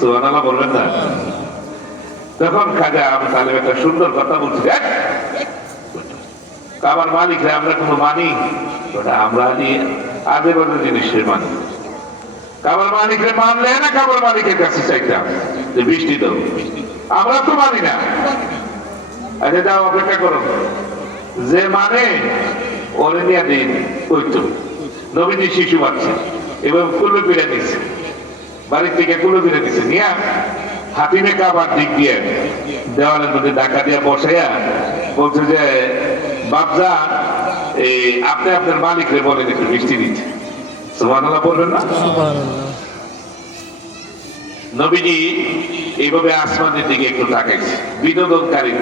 সুবহানাল্লাহ বলবেন না। তখন খাজা আবু তালেব একটা সুন্দর কথা বলছে "দেখ, কাবার মালিক আমরা কোনো মানি। ওটা আমরা আজে বাজে জিনিসের মানি কাবার মালিকরে মানলে না কাবার মালিকের কাছে চাইতাম? যে বৃষ্টি তো আমরা তো মানি না। আচ্ছা যাও অপেক্ষা করো। যে মানে ওরে নিয়ে দিন কইতো নবীনী শিশু বাচ্চা এবং কুলো পিড়ে নিছে। বাড়ির থেকে কুলো পিড়ে নিছে নিয়া হাতিমে কাবার দিক দিয়ে দেওয়ালের মধ্যে ডাকা দিয়ে বসাইয়া বলছে যে বাপজা এই আপনি আপনার মালিকরে বলেন একটু মিষ্টি দিচ্ছে সুবহানাল্লাহ বলবেন না? নবীজি এইভাবে আসমানের দিকে একটু তাকাইছে বিনোদনকারী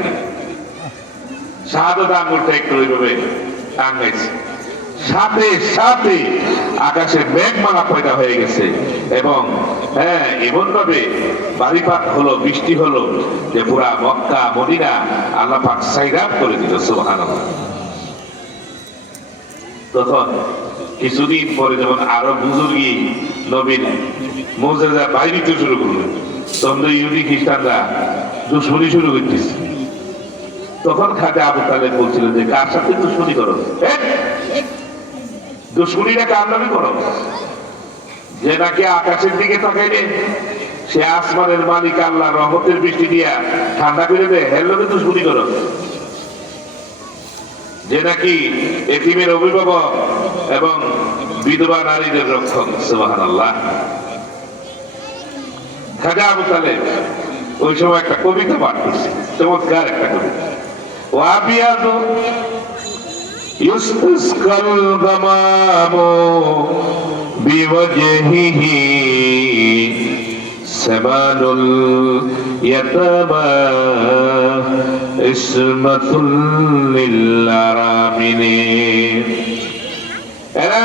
শাহাদত আঙ্গুলটা একটু ওইভাবে টাঙ্গাইছে সাথে সাথে আকাশে মেঘমালা পয়দা হয়ে গেছে। এবং হ্যাঁ এমন ভাবে বাড়িপাত হলো, বৃষ্টি হলো, যে পুরা মক্কা, মদিনা আল্লাহ পাক সাইরাপ করে দিল, সুবহানাল্লাহ। তখন কিছুদিন পরে যখন আরও বুজুর্গি নবীন মৌজাদা দিতে শুরু করল তো ইহুদি খ্রিস্টানরা দুশ্মনী শুরু করতেছে। তখন খাতে আবু তালেব বলছিলেন যে, কার সাথে দুশ্মনী করো? হ্যাঁ? দুশ্মনীরা কার নামে করো যে নাকি আকাশের দিকে তাকাইলে, সে আসমানের মালিক আল্লাহ রহমতের বৃষ্টি দিয়া ঠান্ডা করে দেয়। হের লোকে করো। যে নাকি এতিমের অভিভাবক এবং বিধবা নারীদের রক্ষক সুবাহান আল্লাহ খাজা আবু তালেব ওই সময় একটা কবিতা পাঠ করছে। চমৎকার একটা কবিতা। ওয়াবিয়াদু يستسقى الغمام بوجهه سمان اليتامى اسمة للأرامل এরা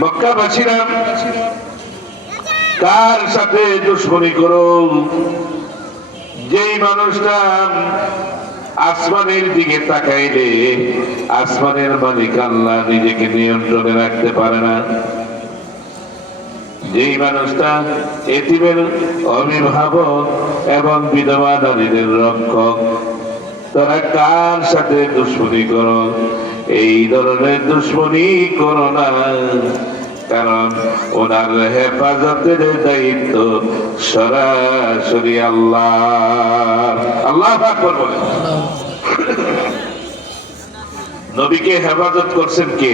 মক্কাবাসীরা কার সাথে দুশ্মনী করো যেই মানুষটা আসমানের দিকে তাকাইলে আসমানের মালিক আল্লাহ নিজেকে নিয়ন্ত্রণে রাখতে পারে না। যেই মানুষটা এটিমের অভিভাবক এবং বিধবা নারীদের রক্ষক, তারা কার সাথে দুশ্মনী করো? এই ধরনের দুশ্মনী করো না। কারণ ওনার হেফাজতের দায়িত্ব সরাসরি আল্লাহ। আল্লাহ আকবর বলে নবীকে হেফাজত করছেন কে?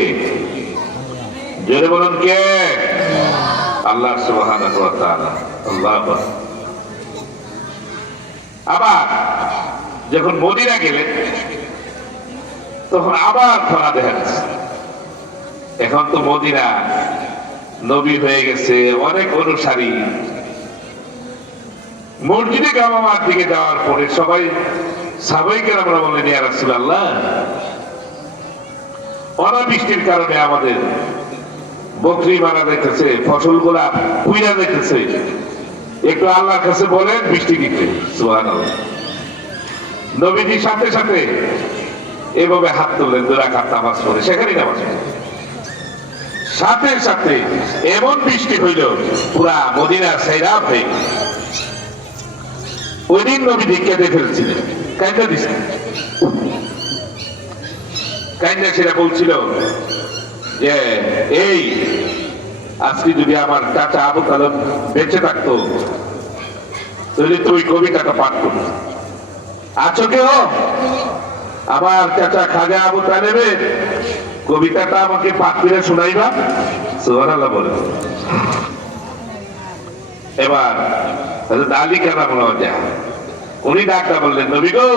জোরে বলুন কে? আল্লাহ তাআলা। আল্লাহ আবার যখন মদিনা গেলেন, তখন আবার খরা দেখা যাচ্ছে। এখন তো মদিনা। নবী হয়ে গেছে, অনেক অনুসারী। মসজিদে গামামার দিকে যাওয়ার পরে সবাই সাবাইকের আমরা বলেন ইয়া রাসূলুল্লাহ। অনাবৃষ্টির কারণে আমাদের বকরি মারা দেখতেছে ফসলগুলা কুইরা দেখতেছে একটু আল্লাহর কাছে বলেন বৃষ্টি দিতে। সুবহানাল্লাহ। নবীজির সাথে সাথে এভাবে হাত তুললেন, দুরাকাত নামাজ পড়ে, সেখানেই নামাজ পড়ে। সাথে সাথে এমন বৃষ্টি হইল, পুরা মদিনা সাইরাপ হয়ে ওই দিন নবী দীক্ষাতে ফেলছিলেন কাইন্দা দিছে কাইন্দা সেটা বলছিল যে, এই, আজকে যদি আমার চাচা আবু তালেব বেঁচে থাকতো, তাহলে তুই কবিতাটা পাঠ করবি। আছো কেউ আমার চাচা খাজা আবু তালেবের কবিতাটা আমাকে পাঠ করে শোনাইবা? সুবহানাল্লাহ বলে। এবার দালি যায় উনি ডাক্তার বললেন, নবী গো,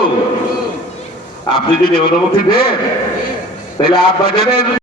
আপনি যদি অনুমতি দেন, তাহলে আব্বাজানের